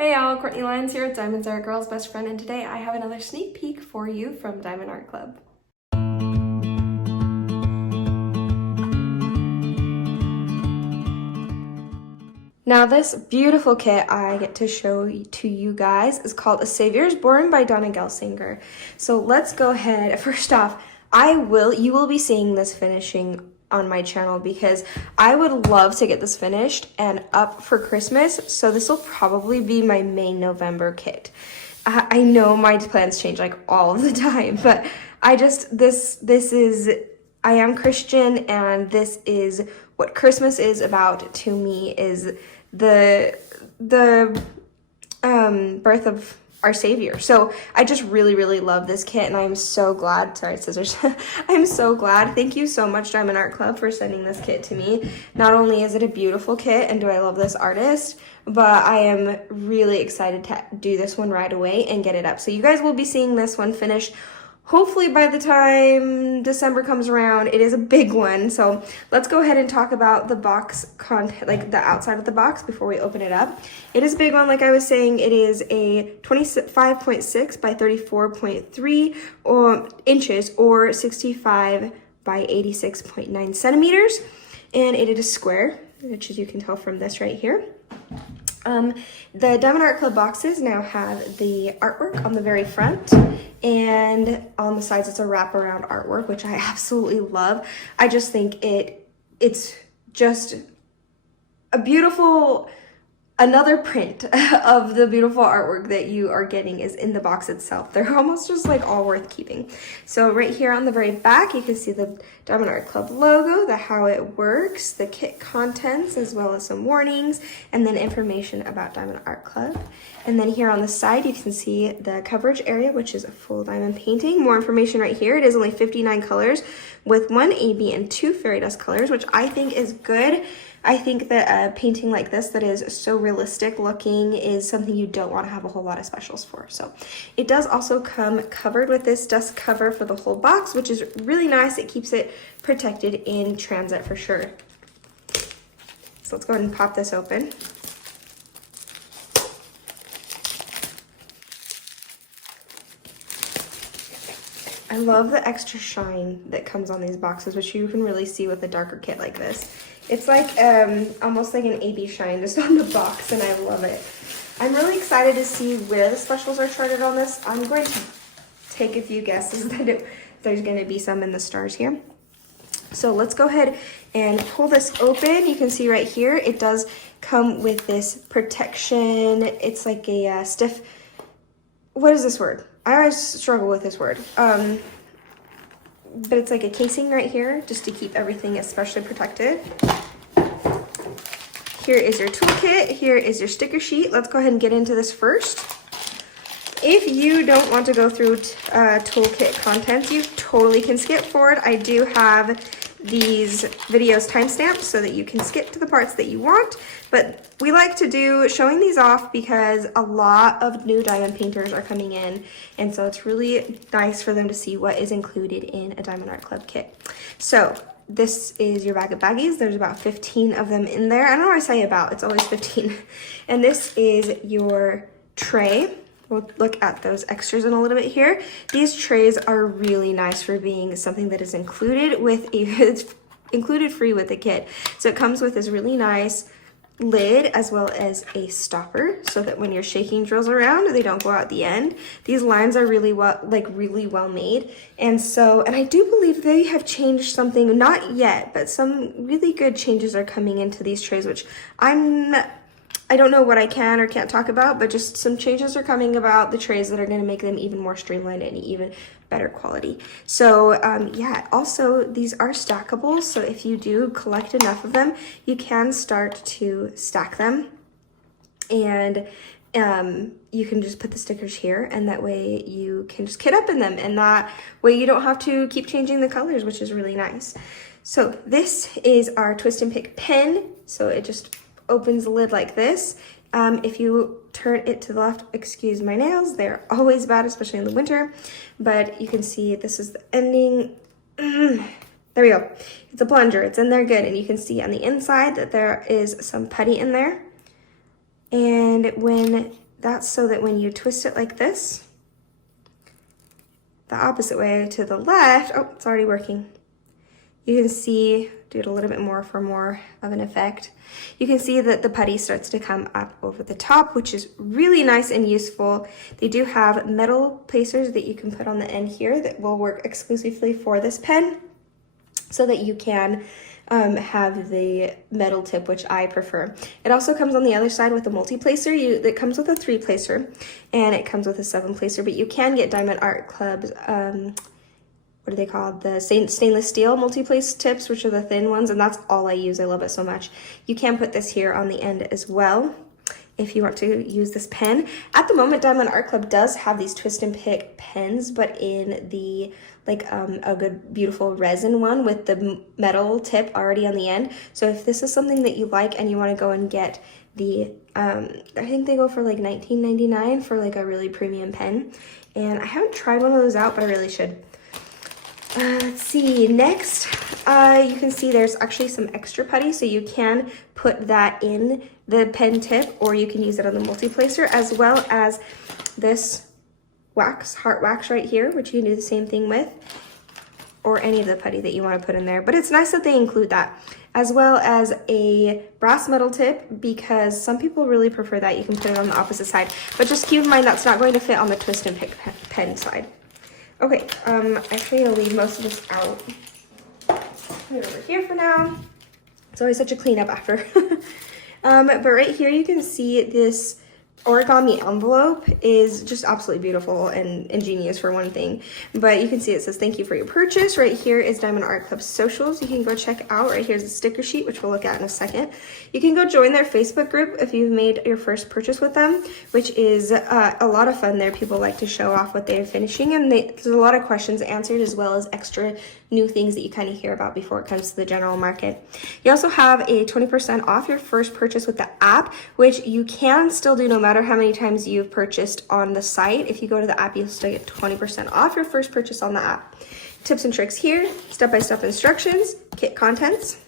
Hey y'all, Courtney Lyons here with Diamonds Are a Girl's Best Friend, and today I have another sneak peek for you from Diamond Art Club. Now this beautiful kit I get to show to you guys is called A Savior is Born by Dona Gelsinger. So let's go ahead. First off, you will be seeing this finishing on my channel because I would love to get this finished and up for Christmas. So this will probably be my main November kit. I know my plans change like all the time, but I am Christian, and this is what Christmas is about to me, is the birth of our Savior. So I just really love this kit, and I'm so glad. Sorry, scissors. I'm so glad. Thank you so much, Diamond Art Club, for sending this kit to me. Not only is it a beautiful kit and do I love this artist, but I am really excited to do this one right away and get it up. So you guys will be seeing this one finished hopefully by the time December comes around. It is a big one. So let's go ahead and talk about the box content, like the outside of the box, before we open it up. It is a big one. Like I was saying, it is a 25.6 by 34.3 inches or 65 by 86.9 centimeters. And it is square, which as you can tell from this right here. The Diamond Art Club boxes now have the artwork on the very front, and on the sides it's a wraparound artwork, which I absolutely love. I just think it's just a beautiful, another print of the beautiful artwork that you are getting is in the box itself. They're almost just like all worth keeping. So right here on the very back, you can see the Diamond Art Club logo, how it works, the kit contents, as well as some warnings, and then information about Diamond Art Club. And then here on the side, you can see the coverage area, which is a full diamond painting. More information right here. It is only 59 colors with 1 AB and 2 fairy dust colors, which I think is good. I think that a painting like this that is so realistic looking is something you don't want to have a whole lot of specials for. So it does also come covered with this dust cover for the whole box, which is really nice. It keeps it protected in transit for sure. So let's go ahead and pop this open. I love the extra shine that comes on these boxes, which you can really see with a darker kit like this. It's like almost like an AB shine just on the box, and I love it. I'm really excited to see where the specials are charted on this. I'm going to take a few guesses that there's going to be some in the stars here. So let's go ahead and pull this open. You can see right here, it does come with this protection. It's like a stiff, what is this word? I always struggle with this word. But it's like a casing right here just to keep everything especially protected. Here is your toolkit. Here is your sticker sheet. Let's go ahead and get into this first. If you don't want to go through toolkit contents, you totally can skip forward. I do have these videos timestamped so that you can skip to the parts that you want, but we like to do showing these off because a lot of new diamond painters are coming in, and so it's really nice for them to see what is included in a Diamond Art Club kit. So this is your bag of baggies. There's about 15 of them in there. I don't know why I say about, it's always 15. And this is your tray. We'll look at those extras in a little bit here. These trays are really nice for being something that is included with it's included free with the kit. So it comes with this really nice lid as well as a stopper so that when you're shaking drills around, they don't go out the end. These lines are really well made. And I do believe they have changed something, not yet, but some really good changes are coming into these trays, which I don't know what I can or can't talk about, but just some changes are coming about the trays that are going to make them even more streamlined and even better quality. So yeah, also these are stackable. So if you do collect enough of them, you can start to stack them. And you can just put the stickers here, and that way you can just kit up in them. And that way you don't have to keep changing the colors, which is really nice. So this is our twist and pick pen. So it just opens the lid like this. If you turn it to the left, excuse my nails, they're always bad, especially in the winter, but you can see this is the ending. There we go. It's a plunger, it's in there good, and you can see on the inside that there is some putty in there. And when that's so that when you twist it like this, the opposite way to the left, oh, it's already working. You can see, do it a little bit more for more of an effect. You can see that the putty starts to come up over the top, which is really nice and useful. They do have metal placers that you can put on the end here that will work exclusively for this pen, so that you can have the metal tip, which I prefer. It also comes on the other side with a multi-placer. It comes with a 3-placer and it comes with a 7-placer, but you can get Diamond Art Club's, what are they called? The stainless steel multi-place tips, which are the thin ones, and that's all I use. I love it so much. You can put this here on the end as well if you want to use this pen. At the moment, Diamond Art Club does have these twist and pick pens, but in the a good beautiful resin one with the metal tip already on the end. So if this is something that you like and you want to go and get the I think they go for like $19.99 for like a really premium pen, and I haven't tried one of those out, but I really should. Let's see, next you can see there's actually some extra putty, so you can put that in the pen tip, or you can use it on the multi-placer, as well as this wax, heart wax right here, which you can do the same thing with, or any of the putty that you want to put in there. But it's nice that they include that, as well as a brass metal tip, because some people really prefer that. You can put it on the opposite side, but just keep in mind that's not going to fit on the twist and pick pen side. Okay, I'm actually gonna leave most of this out. Put it over here for now. It's always such a cleanup after. But right here you can see this origami envelope is just absolutely beautiful and ingenious for one thing. But you can see it says thank you for your purchase. Right here is Diamond Art Club socials. You can go check out. Right here's the sticker sheet, which we'll look at in a second. You can go join their Facebook group if you've made your first purchase with them, which is a lot of fun there. People like to show off what they're finishing, and there's a lot of questions answered, as well as extra new things that you kind of hear about before it comes to the general market. You also have a 20% off your first purchase with the app, which you can still do no matter how many times you've purchased on the site. If you go to the app, you'll still get 20% off your first purchase on the app. Tips and tricks here, step-by-step instructions, kit contents.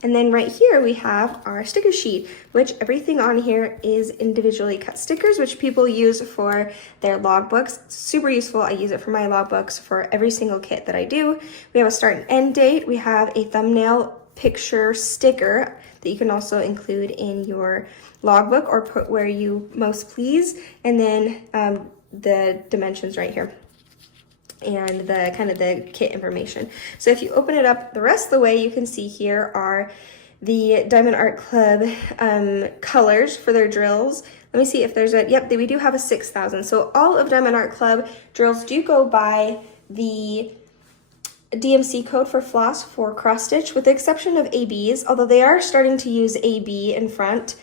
And then right here we have our sticker sheet, which everything on here is individually cut stickers, which people use for their logbooks. It's super useful. I use it for my logbooks for every single kit that I do. We have a start and end date. We have a thumbnail picture sticker that you can also include in your logbook or put where you most please. And then the dimensions right here, and the kind of the kit information. So if you open it up the rest of the way, you can see here are the Diamond Art Club colors for their drills. Let me see if there's a, yep, we do have a 6,000. So all of Diamond Art Club drills do go by the DMC code for floss for cross stitch, with the exception of ABs, although they are starting to use AB in front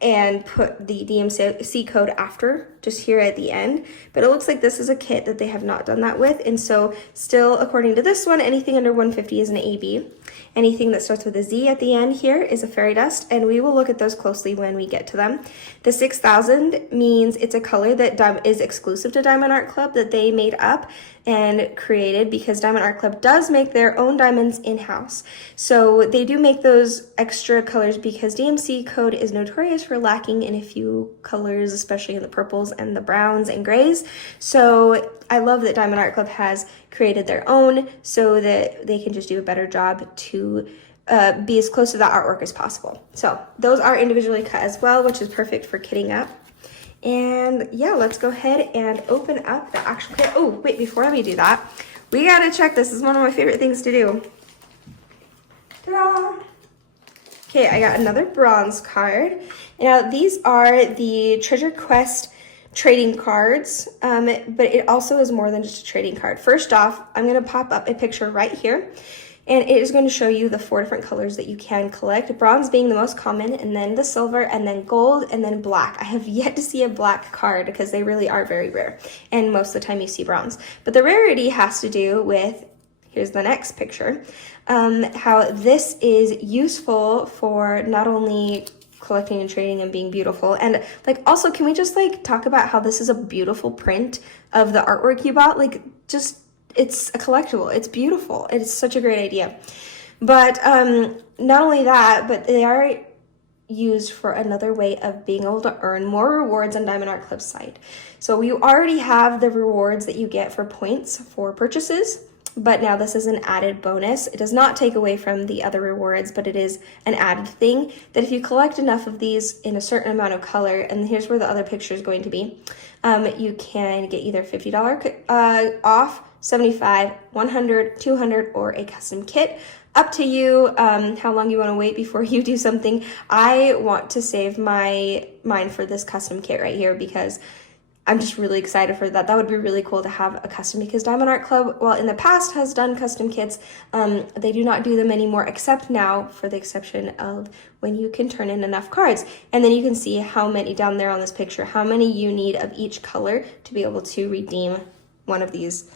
and put the DMC code after, just here at the end. But it looks like this is a kit that they have not done that with, and so still, according to this one, anything under 150 is an AB. Anything that starts with a Z at the end here is a fairy dust, and we will look at those closely when we get to them. The 6,000 means it's a color that is exclusive to Diamond Art Club, that they made up and created, because Diamond Art Club does make their own diamonds in-house. So they do make those extra colors because DMC code is notorious for lacking in a few colors, especially in the purples and the browns and grays. So I love that Diamond Art Club has created their own so that they can just do a better job to be as close to the artwork as possible. So those are individually cut as well, which is perfect for kitting up. And yeah, let's go ahead and open up the actual kit. Oh, wait, before we do that, we gotta check. This is one of my favorite things to do. Ta-da! Okay, I got another bronze card. Now, these are the Treasure Quest trading cards, but it also is more than just a trading card. First off, I'm gonna pop up a picture right here, and it is going to show you the 4 different colors that you can collect, bronze being the most common, and then the silver, and then gold, and then black. I have yet to see a black card because they really are very rare, and most of the time you see bronze. But the rarity has to do with, here's the next picture, how this is useful for not only collecting and trading and being beautiful, and like also, can we just like talk about how this is a beautiful print of the artwork you bought? Like, just, it's a collectible. It's beautiful. It's such a great idea. But not only that, but they are used for another way of being able to earn more rewards on Diamond Art Club's site. So you already have the rewards that you get for points for purchases, but now this is an added bonus. It does not take away from the other rewards, but it is an added thing that if you collect enough of these in a certain amount of color, and here's where the other picture is going to be, you can get either $50 off, 75, 100, 200, or a custom kit. Up to you how long you want to wait before you do something. I want to save mine for this custom kit right here because I'm just really excited for that. That would be really cool to have a custom, because Diamond Art Club, while in the past has done custom kits, they do not do them anymore, except now for the exception of when you can turn in enough cards. And then you can see how many down there on this picture, how many you need of each color to be able to redeem one of these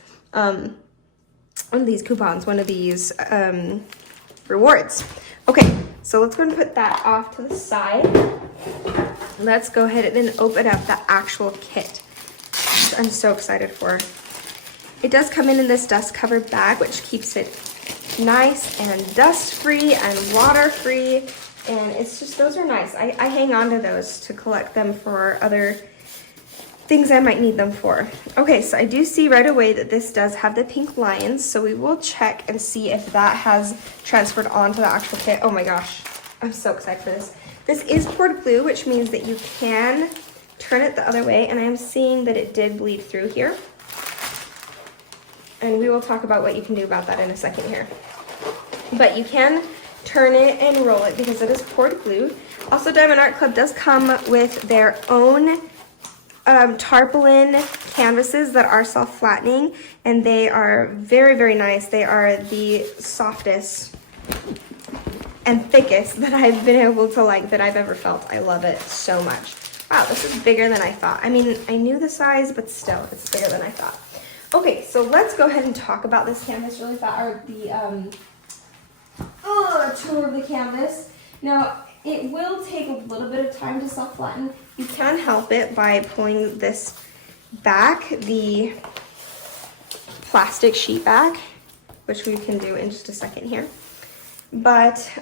coupons, one of these rewards. Okay, so let's go and put that off to the side. Let's go ahead and open up the actual kit, which I'm so excited for. It does come in this dust covered bag, which keeps it nice and dust free and water free, and it's just, those are nice. I hang on to those to collect them for other things I might need them for. Okay, so I do see right away that this does have the pink lions, so we will check and see if that has transferred onto the actual kit. Oh my gosh, I'm so excited for this. This is poured glue, which means that you can turn it the other way, and I am seeing that it did bleed through here. And we will talk about what you can do about that in a second here. But you can turn it and roll it because it is poured glue. Also, Diamond Art Club does come with their own tarpaulin canvases that are self-flattening, and they are very, very nice. They are the softest and thickest that I've been able to like, that I've ever felt. I love it so much. Wow, this is bigger than I thought. I mean, I knew the size, but still, it's bigger than I thought. Okay, so let's go ahead and talk about this canvas really fast, or the tour of the canvas. Now, it will take a little bit of time to self-flatten. You can help it by pulling this back, the plastic sheet back, which we can do in just a second here. But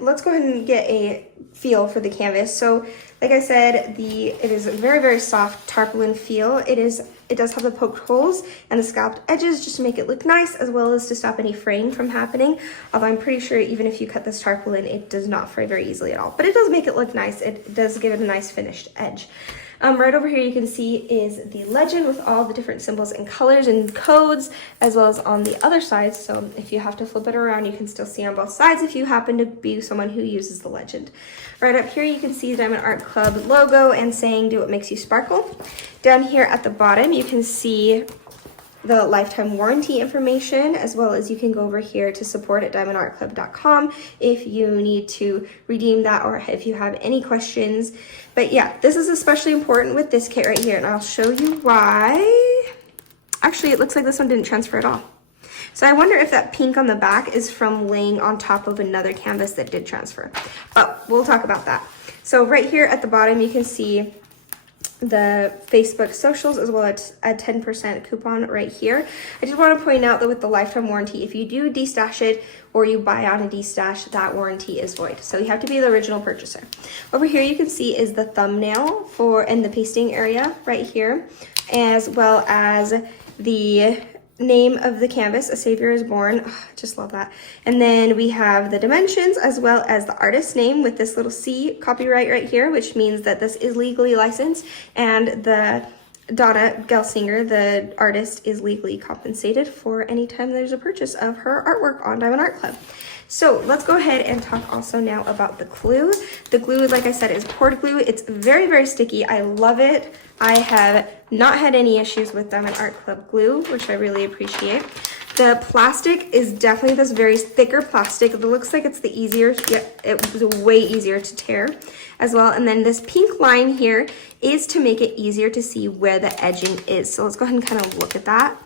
let's go ahead and get a feel for the canvas. So like I said, it is a very, very soft tarpaulin feel. It does have the poked holes and the scalped edges just to make it look nice, as well as to stop any fraying from happening. Although I'm pretty sure even if you cut this tarpaulin, it does not fray very easily at all. But it does make it look nice. It does give it a nice finished edge. Right over here you can see is the legend with all the different symbols and colors and codes, as well as on the other side. So if you have to flip it around, you can still see on both sides if you happen to be someone who uses the legend. Right up here you can see the Diamond Art Club logo and saying, "Do what makes you sparkle." Down here at the bottom you can see the lifetime warranty information, as well as you can go over here to support at diamondartclub.com if you need to redeem that or if you have any questions. But yeah, this is especially important with this kit right here, and I'll show you why. Actually, it looks like this one didn't transfer at all. So I wonder if that pink on the back is from laying on top of another canvas that did transfer. But we'll talk about that. So right here at the bottom you can see the Facebook socials, as well as a 10% coupon right here. I just want to point out that with the lifetime warranty, if you do destash it or you buy on a destash, that warranty is void. So you have to be the original purchaser. Over here you can see is the thumbnail in the pasting area right here, as well as the name of the canvas, A Savior is Born. Oh, just love that. And then we have the dimensions, as well as the artist's name with this little C copyright right here, which means that this is legally licensed, and the Dona Gelsinger, the artist, is legally compensated for any time there's a purchase of her artwork on Diamond Art Club. So let's go ahead and talk also now about the glue. The glue, like I said, is poured glue. It's very, very sticky. I love it. I have not had any issues with Diamond Art Club glue, which I really appreciate. The plastic is definitely this very thicker plastic. It looks like it's the easier, yeah, it was way easier to tear as well. And then this pink line here is to make it easier to see where the edging is. So let's go ahead and kind of look at that.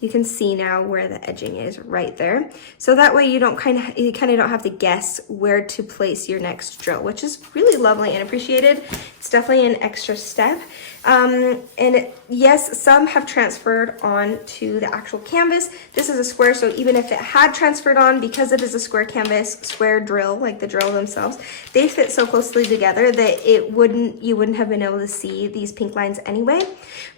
You can see now where the edging is right there. So that way you kind of don't have to guess where to place your next drill, which is really lovely and appreciated. It's definitely an extra step. And yes, some have transferred on to the actual canvas. This is a square, so even if it had transferred on, because it is a square canvas, square drill, like the drill themselves, they fit so closely together that you wouldn't have been able to see these pink lines anyway.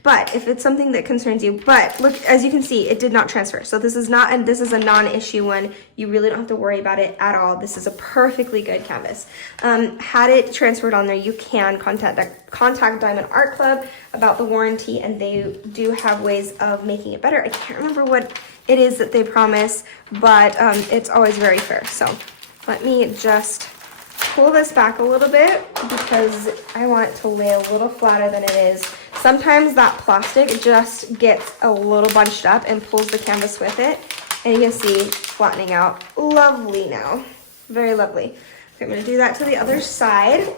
But if it's something that concerns you, but look, as you can see, it did not transfer. So this is not, and this is a non-issue one. You really don't have to worry about it at all. This is a perfectly good canvas. Had it transferred on there, you can contact Diamond Art Club about the warranty, and they do have ways of making it better. I can't remember what it is that they promise, but it's always very fair. So let me just pull this back a little bit because I want it to lay a little flatter than it is. Sometimes that plastic just gets a little bunched up and pulls the canvas with it, and you can see flattening out. Lovely now, very lovely. Okay, I'm going to do that to the other side,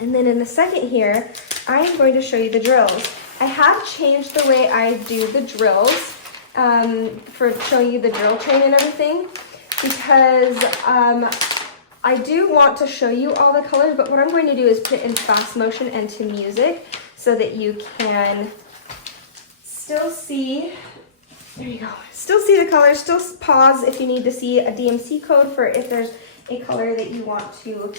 and then in a second here, I am going to show you the drills. I have changed the way I do the drills for showing you the drill train and everything, because I do want to show you all the colors, but what I'm going to do is put it in fast motion and to music so that you can still see, there you go, still see the colors, still pause if you need to see a DMC code for if there's a color that you want to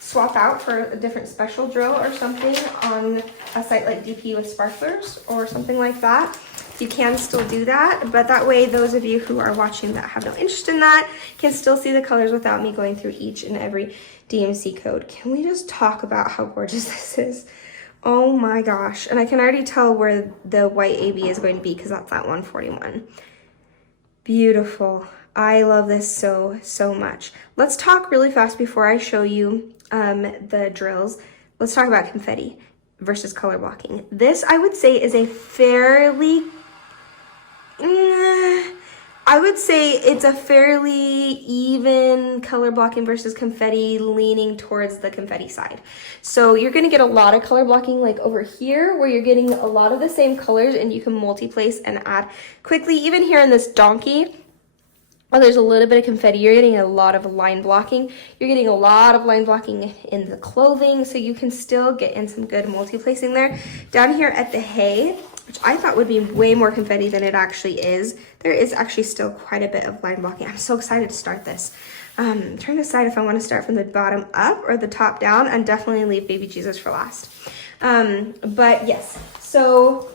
swap out for a different special drill or something on a site like DP with sparklers or something like that. You can still do that, but that way those of you who are watching that have no interest in that can still see the colors without me going through each and every DMC code. Can we just talk about how gorgeous this is? Oh my gosh. And I can already tell where the white AB is going to be because that's at 141. Beautiful. I love this so, so much. Let's talk really fast before I show you the drills. Let's talk about confetti versus color blocking. This, I would say, is a fairly I would say it's a fairly even color blocking versus confetti, leaning towards the confetti side. So you're going to get a lot of color blocking like over here where you're getting a lot of the same colors and you can multi-place and add quickly. Even here in this donkey, oh, there's a little bit of confetti. You're getting a lot of line blocking. You're getting a lot of line blocking in the clothing, so you can still get in some good multi-placing there. Down here at the hay, which I thought would be way more confetti than it actually is, there is actually still quite a bit of line blocking. I'm so excited to start this. I'm trying to decide if I want to start from the bottom up or the top down, and definitely leave Baby Jesus for last. But yes, so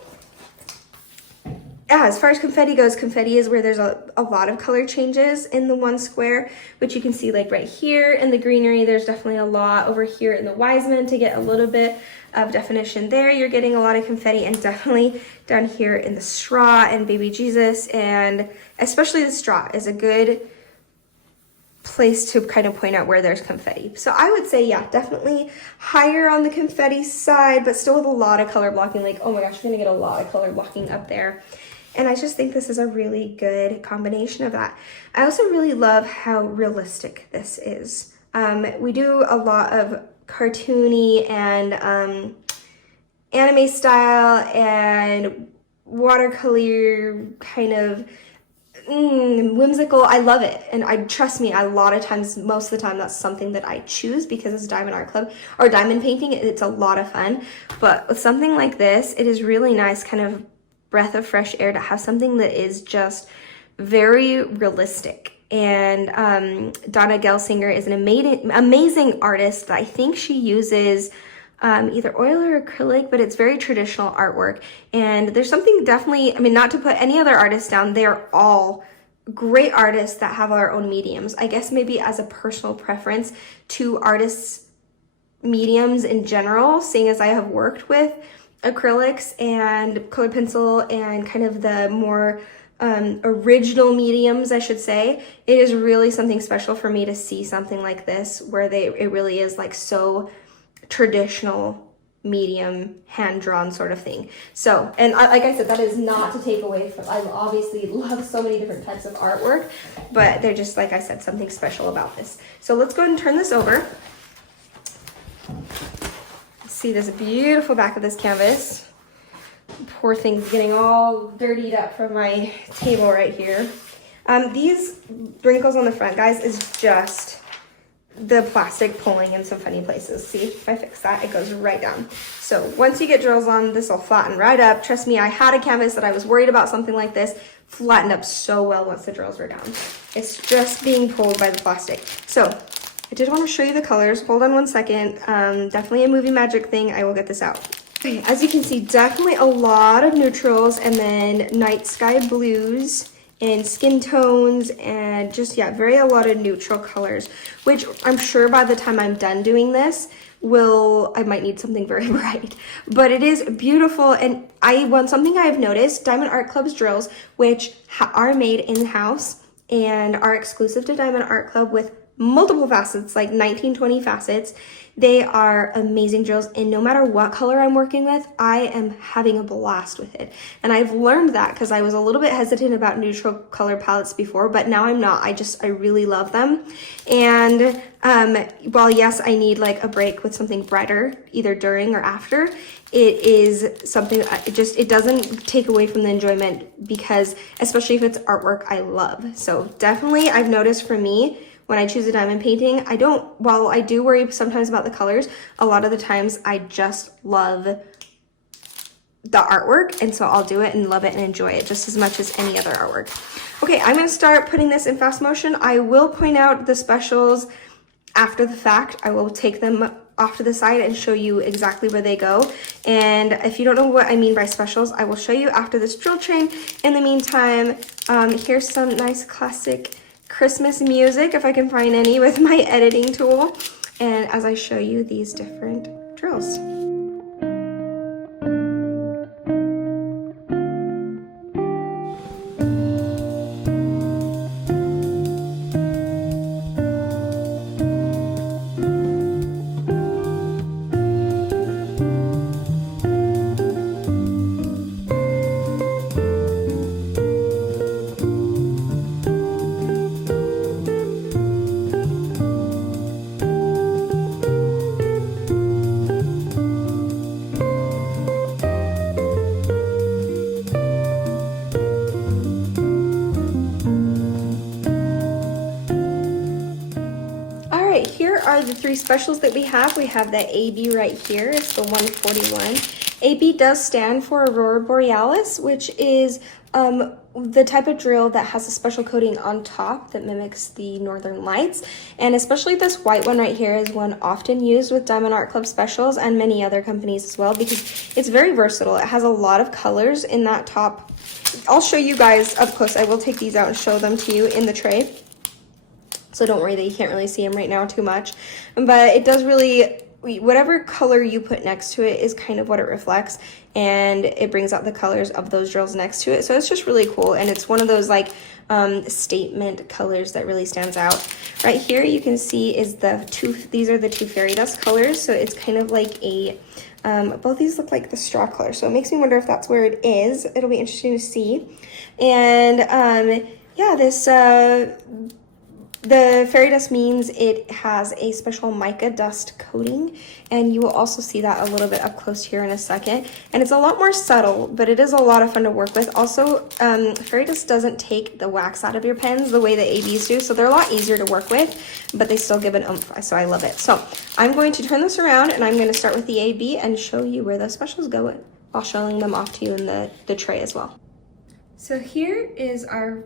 yeah, as far as confetti goes, confetti is where there's a lot of color changes in the one square, which you can see like right here in the greenery. There's definitely a lot over here in the Wiseman to get a little bit of definition there. You're getting a lot of confetti, and definitely down here in the straw and Baby Jesus, and especially the straw is a good place to kind of point out where there's confetti. So I would say, yeah, definitely higher on the confetti side, but still with a lot of color blocking. Like, oh my gosh, you're gonna get a lot of color blocking up there. And I just think this is a really good combination of that. I also really love how realistic this is. We do a lot of cartoony and anime style and watercolor kind of whimsical. I love it, and trust me, a lot of times, most of the time, that's something that I choose because it's Diamond Art Club or diamond painting. It's a lot of fun, but with something like this, it is really nice, kind of breath of fresh air to have something that is just very realistic. And Dona Gelsinger is an amazing artist that I think she uses either oil or acrylic, but it's very traditional artwork. And there's something definitely, I mean, not to put any other artists down, they're all great artists that have our own mediums. I guess maybe as a personal preference to artists' mediums in general, seeing as I have worked with acrylics and colored pencil and kind of the more original mediums, I should say, it is really something special for me to see something like this where it really is like so traditional, medium, hand-drawn sort of thing. So, and like I said, that is not to take away from, I obviously love so many different types of artwork, but they're just, like I said, something special about this. So let's go ahead and turn this over. See this beautiful back of this canvas. Poor thing's getting all dirtied up from my table right here. These wrinkles on the front, guys, is just the plastic pulling in some funny places. See, if I fix that, it goes right down. So once you get drills on, this will flatten right up. Trust me, I had a canvas that I was worried about something like this, flattened up so well once the drills were down. It's just being pulled by the plastic. So I did want to show you the colors. Hold on one second. Definitely a movie magic thing. I will get this out. Okay, as you can see, definitely a lot of neutrals and then night sky blues and skin tones and just, yeah, a lot of neutral colors, which I'm sure by the time I'm done doing this, I might need something very bright, but it is beautiful. And something I've noticed, Diamond Art Club's drills, which are made in-house and are exclusive to Diamond Art Club with multiple facets, like 19, 20 facets. They are amazing drills, and no matter what color I'm working with, I am having a blast with it. And I've learned that because I was a little bit hesitant about neutral color palettes before, but now I'm not. I really love them. And while yes, I need like a break with something brighter, either during or after, it is something it doesn't take away from the enjoyment, because especially if it's artwork I love. So definitely I've noticed for me, when I choose a diamond painting, while I do worry sometimes about the colors, a lot of the times I just love the artwork, and so I'll do it and love it and enjoy it just as much as any other artwork. Okay, I'm going to start putting this in fast motion. I will point out the specials after the fact. I will take them off to the side and show you exactly where they go. And if you don't know what I mean by specials, I will show you after this drill train. In the meantime, here's some nice classic Christmas music, if I can find any, with my editing tool, and as I show you these different drills. Here are the three specials that we have. We have the AB right here. It's the 141. AB does stand for Aurora Borealis, which is the type of drill that has a special coating on top that mimics the northern lights. And especially this white one right here is one often used with Diamond Art Club specials and many other companies as well, because it's very versatile. It has a lot of colors in that top. I'll show you guys up close. I will take these out and show them to you in the tray. So don't worry that you can't really see them right now too much. But it does really, whatever color you put next to it is kind of what it reflects. And it brings out the colors of those drills next to it. So it's just really cool. And it's one of those like statement colors that really stands out. Right here you can see is these are the two fairy dust colors. So it's kind of like a, both these look like the straw color. So it makes me wonder if that's where it is. It'll be interesting to see. And yeah, this, the fairy dust means it has a special mica dust coating, and you will also see that a little bit up close here in a second. And it's a lot more subtle, but it is a lot of fun to work with. Also, fairy dust doesn't take the wax out of your pens the way that ABs do, so they're a lot easier to work with, but they still give an oomph, so I love it. So I'm going to turn this around, and I'm going to start with the AB and show you where those specials go while showing them off to you in the tray as well. So here is our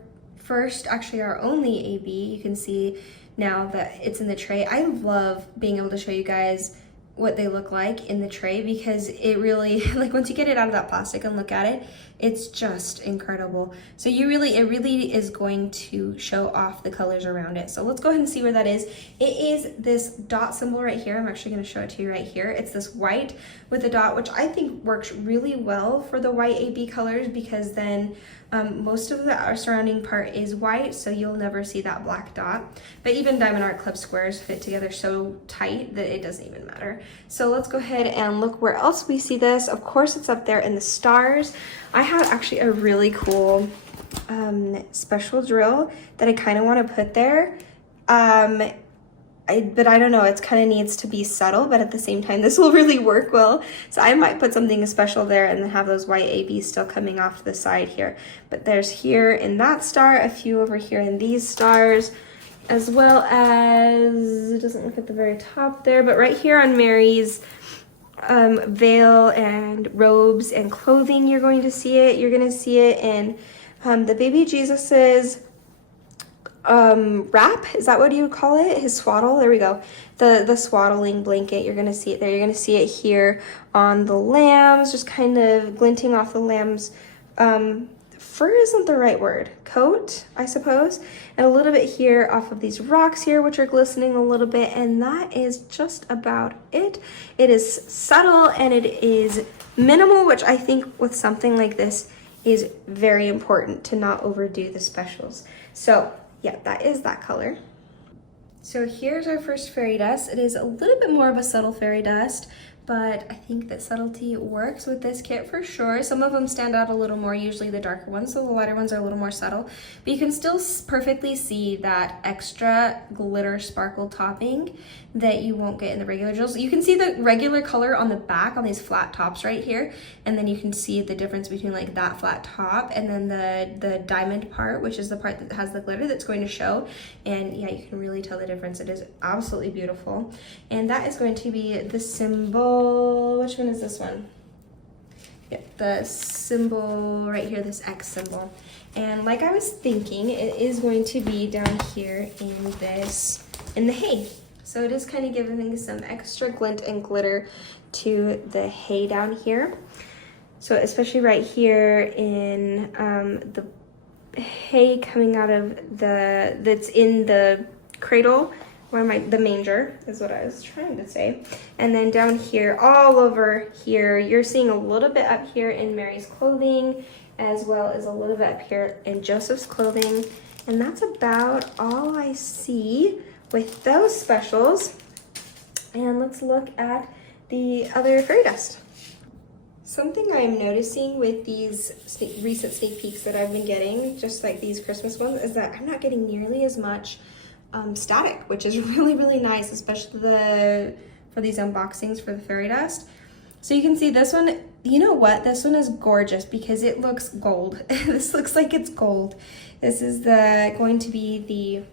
actually our only AB. You can see now that it's in the tray. I love being able to show you guys what they look like in the tray, because it really, like, once you get it out of that plastic and look at it, it's just incredible. So it really is going to show off the colors around it. So let's go ahead and see where that is. It is this dot symbol right here. I'm actually going to show it to you right here. It's this white with a dot, which I think works really well for the white AB colors, because then most of our surrounding part is white, so you'll never see that black dot. But even Diamond Art Club squares fit together so tight that it doesn't even matter. So let's go ahead and look where else we see this. Of course, it's up there in the stars. I have actually a really cool special drill that I kind of want to put there. But I don't know, it kind of needs to be subtle, but at the same time, this will really work well. So I might put something special there and then have those white ABs still coming off the side here. But there's here in that star, a few over here in these stars. as well as, it doesn't look at the very top there, but right here on Mary's veil and robes and clothing, you're going to see it. You're going to see it in the baby Jesus's wrap. Is that what you would call it? His swaddle. There we go. The swaddling blanket. You're going to see it there. You're going to see it here on the lambs, just kind of glinting off the lambs. Fur isn't the right word. Coat, I suppose. And a little bit here off of these rocks here, which are glistening a little bit. And that is just about it. It is subtle and it is minimal, which I think with something like this is very important to not overdo the specials. So yeah, that is that color. So here's our first fairy dust. It is a little bit more of a subtle fairy dust, but I think that subtlety works with this kit for sure. Some of them stand out a little more, usually the darker ones, so the lighter ones are a little more subtle. But you can still perfectly see that extra glitter sparkle topping that you won't get in the regular jewels. You can see the regular color on the back on these flat tops right here, and then you can see the difference between like that flat top and then the diamond part, which is the part that has the glitter that's going to show. And yeah, you can really tell the difference. It is absolutely beautiful. And that is going to be the symbol. Which one is this one? Yep, the symbol right here, this X symbol. And like I was thinking, it is going to be down here in the hay. So it is kind of giving some extra glint and glitter to the hay down here. So especially right here in the hay coming out of that's in the cradle, the manger is what I was trying to say. And then down here, all over here, you're seeing a little bit up here in Mary's clothing, as well as a little bit up here in Joseph's clothing. And that's about all I see with those specials. And let's look at the other fairy dust. Something I'm noticing with these recent sneak peeks that I've been getting, just like these Christmas ones, is that I'm not getting nearly as much static, which is really, really nice, especially for these unboxings for the fairy dust. So you can see this one, you know what? This one is gorgeous because it looks gold. This looks like it's gold. This is going to be the,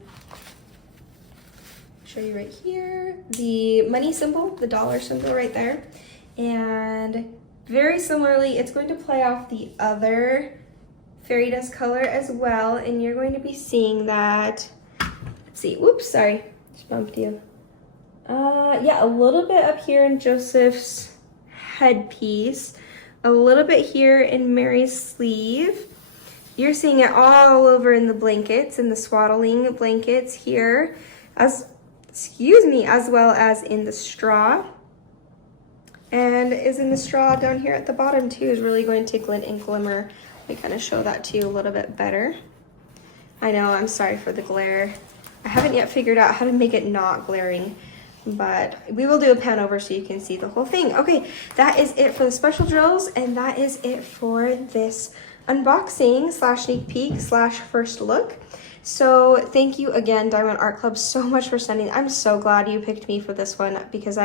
show you right here, the money symbol, the dollar symbol right there. And very similarly, it's going to play off the other fairy dust color as well. And you're going to be seeing that, let's see, whoops, sorry, just bumped you. Yeah, a little bit up here in Joseph's headpiece, a little bit here in Mary's sleeve. You're seeing it all over in the blankets, in the swaddling blankets here, as well as in the straw. And is in the straw down here at the bottom too, is really going to glint and glimmer. Let me kind of show that to you a little bit better. I know, I'm sorry for the glare. I haven't yet figured out how to make it not glaring, but we will do a pan over so you can see the whole thing. Okay, that is it for the special drills, and that is it for this unboxing slash sneak peek slash first look. So thank you again, Diamond Art Club, so much for sending. I'm so glad you picked me for this one because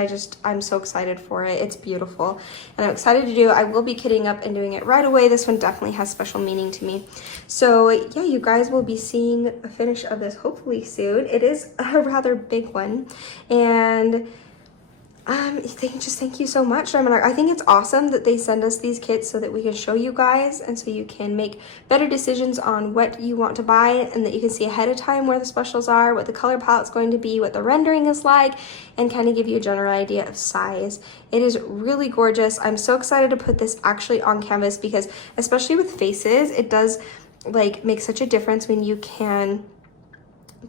I'm so excited for it. It's beautiful and I'm excited to do it. I will be kitting up and doing it right away. This one definitely has special meaning to me. So yeah, you guys will be seeing a finish of this hopefully soon. It is a rather big one, and thank you so much, Diamond Art. I think it's awesome that they send us these kits so that we can show you guys and so you can make better decisions on what you want to buy, and that you can see ahead of time where the specials are, what the color palette's going to be, what the rendering is like, and kind of give you a general idea of size. It is really gorgeous. I'm so excited to put this actually on canvas because especially with faces, it does like make such a difference when you can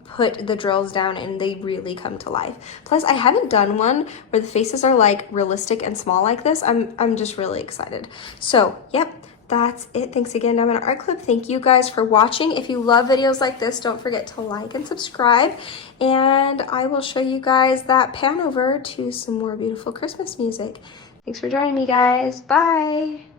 put the drills down and they really come to life. Plus, I haven't done one where the faces are like realistic and small like this. I'm just really excited. So, yep, that's it. Thanks again, Diamond Art Club. Thank you guys for watching. If you love videos like this, don't forget to like and subscribe. And I will show you guys that pan over to some more beautiful Christmas music. Thanks for joining me, guys. Bye.